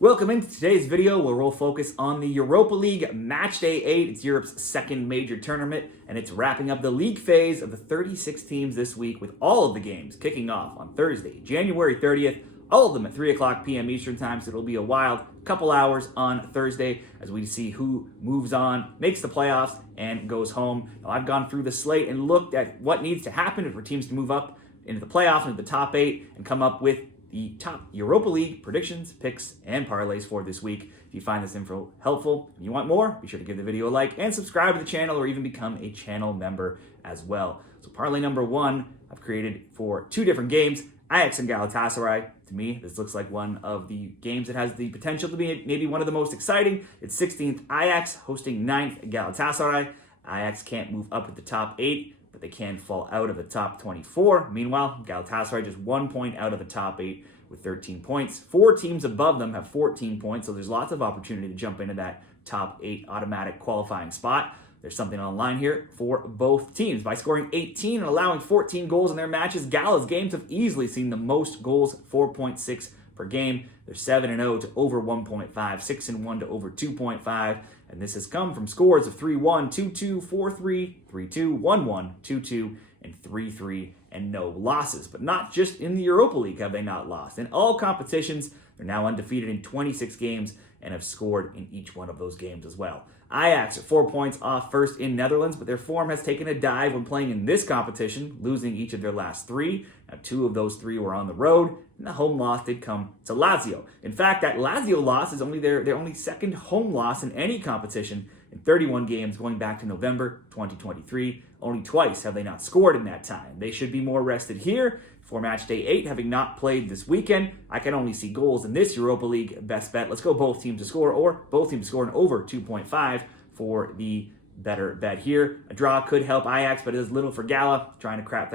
Welcome into today's video where we'll focus on the Europa League Matchday 8. It's Europe's second major tournament, and it's wrapping up the league phase of the 36 teams this week with all of the games kicking off on Thursday, January 30th, all of them at 3 o'clock p.m. Eastern Time, so it'll be a wild couple hours on Thursday as we see who moves on, makes the playoffs, and goes home. Now, I've gone through the slate and looked at what needs to happen for teams to move up into the playoffs, into the top 8, and come up with the top Europa League predictions, picks, and parlays for this week. If you find this info helpful and you want more, be sure to give the video a like and subscribe to the channel or even become a channel member as well. So parlay number 1, I've created for 2 different games, Ajax and Galatasaray. To me, this looks like one of the games that has the potential to be maybe one of the most exciting. It's 16th Ajax hosting 9th Galatasaray. Ajax can't move up at the top 8, but they can fall out of the top 24. Meanwhile, Galatasaray just 1 point out of the top 8 with 13 points. 4 teams above them have 14 points, so there's lots of opportunity to jump into that top 8 automatic qualifying spot. There's something on the line here for both teams. By scoring 18 and allowing 14 goals in their matches, Gala's games have easily seen the most goals, 4.6 per game. They're 7-0 to over 1.5, 6-1 to over 2.5. And this has come from scores of 3-1, 2-2, 4-3, 3-2, 1-1, 2-2, and 3-3, and no losses. But not just in the Europa League have they not lost. In all competitions, they're now undefeated in 26 games and have scored in each one of those games as well. Ajax are 4 points off first in Netherlands, but their form has taken a dive when playing in this competition, losing each of their last 3. Now, 2 of those 3 were on the road, and the home loss did come to Lazio. In fact, that Lazio loss is only their only second home loss in any competition in 31 games going back to November 2023. Only twice have they not scored in that time. They should be more rested here for match day 8, having not played this weekend. I can only see goals in this Europa League best bet. Let's go both teams to score, or both teams to score an over 2.5 for the better bet here. A draw could help Ajax, but it is little for Gala, trying to crack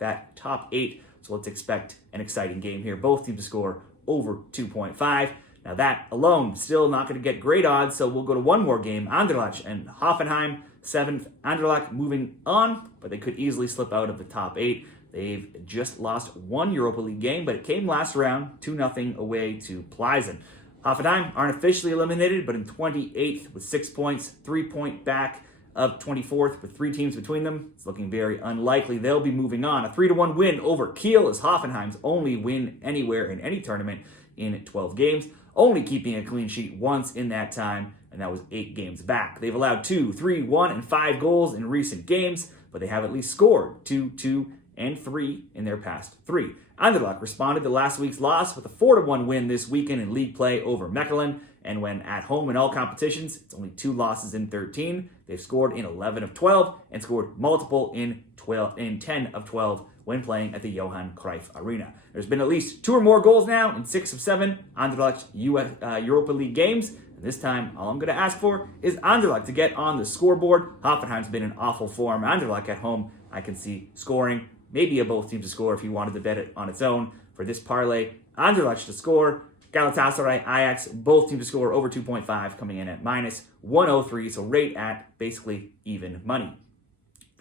that top 8. So let's expect an exciting game here. Both teams to score over 2.5. Now that alone, still not going to get great odds, so we'll go to one more game. Anderlecht and Hoffenheim, 7th. Anderlecht moving on, but they could easily slip out of the top 8. They've just lost 1 Europa League game, but it came last round, 2-0 away to Plzen. Hoffenheim aren't officially eliminated, but in 28th with 6 points, 3-point back of 24th with 3 teams between them. It's looking very unlikely they'll be moving on. A 3-1 win over Kiel is Hoffenheim's only win anywhere in any tournament in 12 games, only keeping a clean sheet once in that time, and that was 8 games back. They've allowed 2, 3, 1, and 5 goals in recent games, but they have at least scored 2, 2, and 3 in their past 3. Anderlecht responded to last week's loss with a 4-1 win this weekend in league play over Mechelen, and when at home in all competitions, it's only 2 losses in 13. They've scored in 11 of 12 and scored multiple in 10 of 12 when playing at the Johan Cruyff Arena. There's been at least 2 or more goals now in 6 of 7 Anderlecht Europa League games. And this time, all I'm going to ask for is Anderlecht to get on the scoreboard. Hoffenheim's been in awful form. Anderlecht at home, I can see scoring. Maybe a both teams to score if you wanted to bet it on its own. For this parlay, Anderlecht to score, Galatasaray, Ajax, both teams to score over 2.5, coming in at minus 103, so right at basically even money.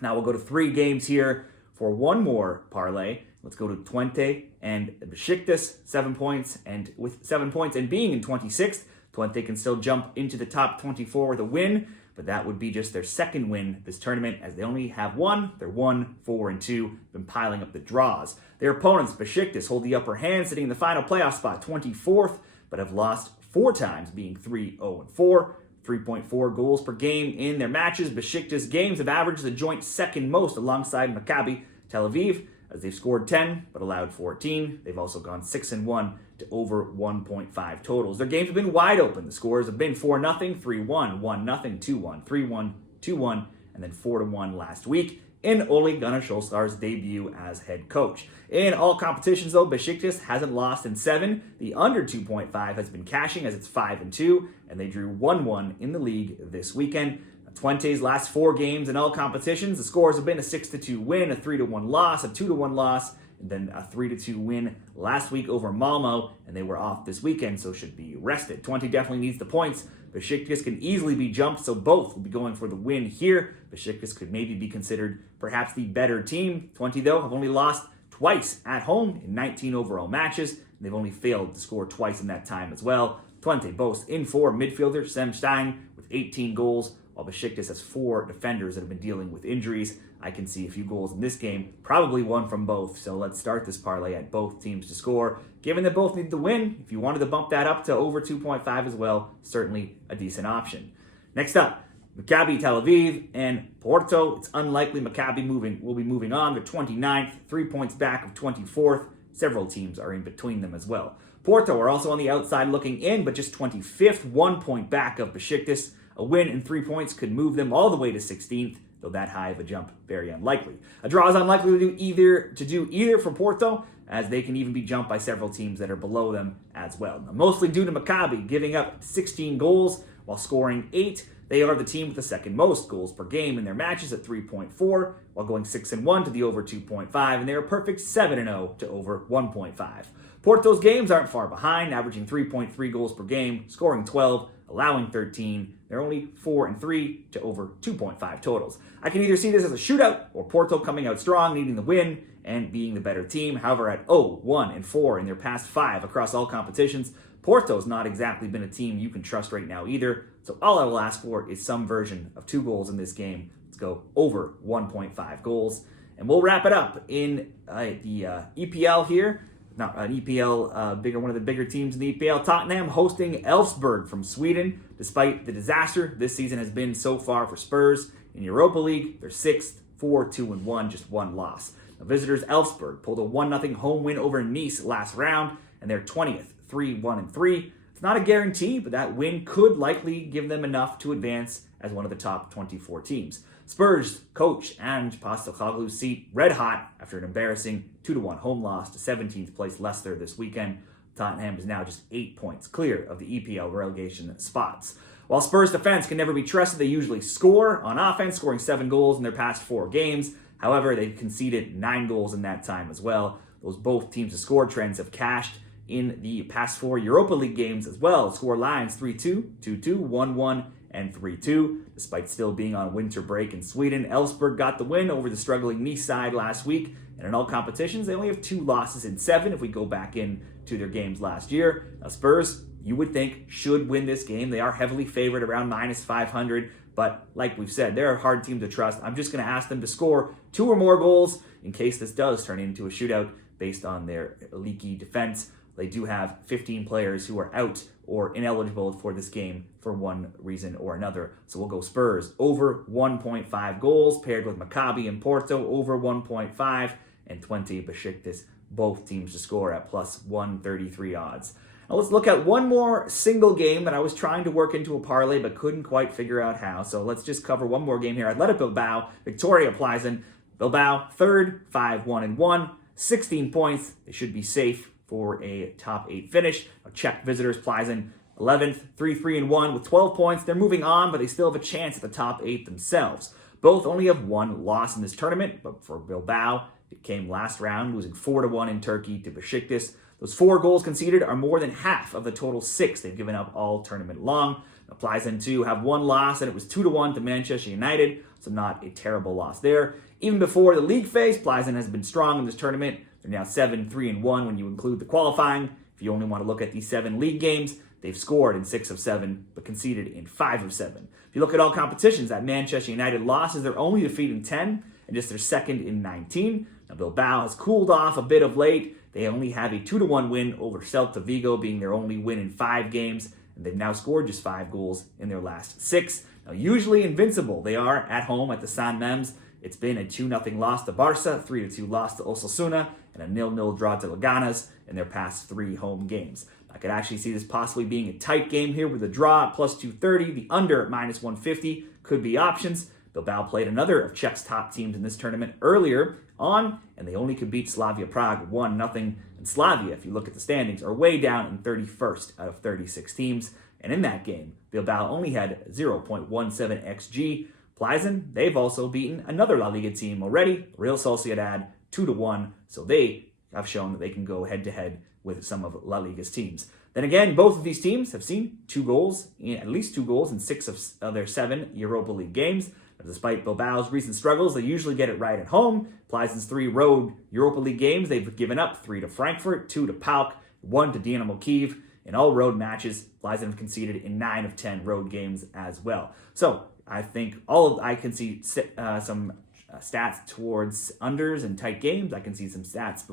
Now we'll go to 3 games here for one more parlay. Let's go to Twente and Besiktas, 7 points, and with 7 points and being in 26th, Twente can still jump into the top 24 with a win, but that would be just their second win this tournament, as they only have 1. They're 1, 4, and 2, been piling up the draws. Their opponents, Besiktas, hold the upper hand, sitting in the final playoff spot, 24th, but have lost 4 times, being 3-0 and 4. 3.4 goals per game in their matches. Besiktas games have averaged the joint second most alongside Maccabi Tel Aviv, as they've scored 10 but allowed 14. They've also gone 6-1 to over 1.5 totals. Their games have been wide open. The scores have been 4-0, 3-1, 1-0, 2-1, 3-1, 2-1, and then 4-1 last week in Ole Gunnar Solskjaer's debut as head coach. In all competitions, though, Besiktas hasn't lost in 7. The under 2.5 has been cashing, as it's 5-2, and they drew 1-1 in the league this weekend. Twente's last 4 games in all competitions, the scores have been a 6-2 win, a 3-1 loss, a 2-1 loss, and then a 3-2 win last week over Malmo, and they were off this weekend, so should be rested. Twente definitely needs the points. Besiktas can easily be jumped, so both will be going for the win here. Besiktas could maybe be considered perhaps the better team. Twente, though, have only lost twice at home in 19 overall matches. They've only failed to score twice in that time as well. Twente boasts in-form midfielder Sam Stein with 18 goals, while Besiktas has 4 defenders that have been dealing with injuries. I can see a few goals in this game, probably one from both. So let's start this parlay at both teams to score. Given that both need to win, if you wanted to bump that up to over 2.5 as well, certainly a decent option. Next up, Maccabi Tel Aviv and Porto. It's unlikely Maccabi will be moving on. They're 29th, 3 points back of 24th. Several teams are in between them as well. Porto are also on the outside looking in, but just 25th, 1 point back of Besiktas. A win and 3 points could move them all the way to 16th, though that high of a jump, very unlikely. A draw is unlikely to do either for Porto, as they can even be jumped by several teams that are below them as well. Now, mostly due to Maccabi giving up 16 goals while scoring 8. They are the team with the second most goals per game in their matches at 3.4, while going 6-1 to the over 2.5, and they are perfect 7-0 to over 1.5. Porto's games aren't far behind, averaging 3.3 goals per game, scoring 12, allowing 13. They're only 4-3 to over 2.5 totals. I can either see this as a shootout or Porto coming out strong, needing the win and being the better team. However, at 0-1-4 in their past 5 across all competitions, Porto's not exactly been a team you can trust right now either. So all I will ask for is some version of 2 goals in this game. Let's go over 1.5 goals. And we'll wrap it up in the EPL here. Not an EPL, one of the bigger teams in the EPL. Tottenham hosting Elfsborg from Sweden. Despite the disaster this season has been so far for Spurs in Europa League, they're 6th, 4-2-1, just 1 loss. Now, visitors Elfsborg pulled a 1-0 home win over Nice last round, and they're 20th, 3-1-3. It's not a guarantee, but that win could likely give them enough to advance as one of the top 24 teams. Spurs coach Ange Postecoglou's seat red hot after an embarrassing 2-1 home loss to 17th place Leicester this weekend. Tottenham is now just 8 points clear of the EPL relegation spots. While Spurs defense can never be trusted, they usually score on offense, scoring 7 goals in their past 4 games. However, they've conceded 9 goals in that time as well. Those both teams' to score trends have cashed in the past 4 Europa League games as well. Score lines 3-2, 2-2, 1-1, and 3-2. Despite still being on winter break in Sweden, Elfsborg got the win over the struggling Nice side last week. And in all competitions, they only have 2 losses in 7 if we go back into their games last year. Now, Spurs, you would think, should win this game. They are heavily favored around minus 500. But like we've said, they're a hard team to trust. I'm just going to ask them to score 2 or more goals in case this does turn into a shootout based on their leaky defense. They do have 15 players who are out or ineligible for this game for one reason or another. So we'll go Spurs over 1.5 goals, paired with Maccabi and Porto over 1.5, and Twente Besiktas, both teams to score at plus 133 odds. Now let's look at one more single game that I was trying to work into a parlay but couldn't quite figure out how. So let's just cover one more game here. Athletic Bilbao, Viktoria Plzen. Bilbao, 3rd, 5-1-1, 16 points. They should be safe for a top 8 finish. Czech visitors Plzen 11th, 3-3-1 with 12 points. They're moving on, but they still have a chance at the top 8 themselves. Both only have 1 loss in this tournament, but for Bilbao, it came last round, losing 4-1 in Turkey to Besiktas. Those 4 goals conceded are more than half of the total 6 they've given up all tournament long. Now, Plzen too have 1 loss, and it was 2-1 to Manchester United, so not a terrible loss there. Even before the league phase, Plzen has been strong in this tournament. They're now 7-3-1 when you include the qualifying. If you only want to look at these 7 league games, they've scored in 6 of 7, but conceded in 5 of 7. If you look at all competitions, that Manchester United loss is their only defeat in 10, and just their 2nd in 19. Now, Bilbao has cooled off a bit of late. They only have a 2-1 win over Celta Vigo, being their only win in 5 games, and they've now scored just 5 goals in their last 6. Now, usually invincible, they are at home at the San Mems. It's been a 2-0 loss to Barca, 3-2 loss to Osasuna, and a 0-0 draw to Leganes in their past 3 home games. I could actually see this possibly being a tight game here with a draw at plus 230. The under at minus 150 could be options. Bilbao played another of Czech's top teams in this tournament earlier on, and they only could beat Slavia Prague 1-0. And Slavia, if you look at the standings, are way down in 31st out of 36 teams. And in that game, Bilbao only had 0.17 xG. Plzen, they've also beaten another La Liga team already, Real Sociedad, 2-1. So they have shown that they can go head-to-head with some of La Liga's teams. Then again, both of these teams have seen at least 2 goals in 6 of their 7 Europa League games. But despite Bilbao's recent struggles, they usually get it right at home. Plzen's 3 road Europa League games, they've given up 3 to Frankfurt, 2 to PAOK, 1 to Dynamo Kyiv. in all road matches. Plzen have conceded in 9 of 10 road games as well. So I think I can see some stats towards unders and tight games. I can see some stats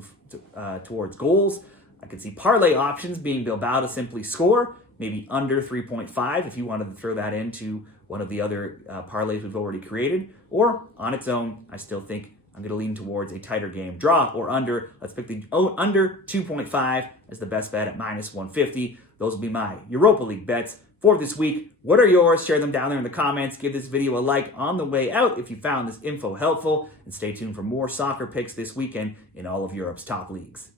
towards goals. I can see parlay options being Bilbao to simply score, maybe under 3.5 if you wanted to throw that into one of the other parlays we've already created. Or on its own, I still think I'm going to lean towards a tighter game. Draw or under. Let's pick the under 2.5 as the best bet at minus 150. Those will be my Europa League bets for this week. What are yours? Share them down there in the comments. Give this video a like on the way out if you found this info helpful. And stay tuned for more soccer picks this weekend in all of Europe's top leagues.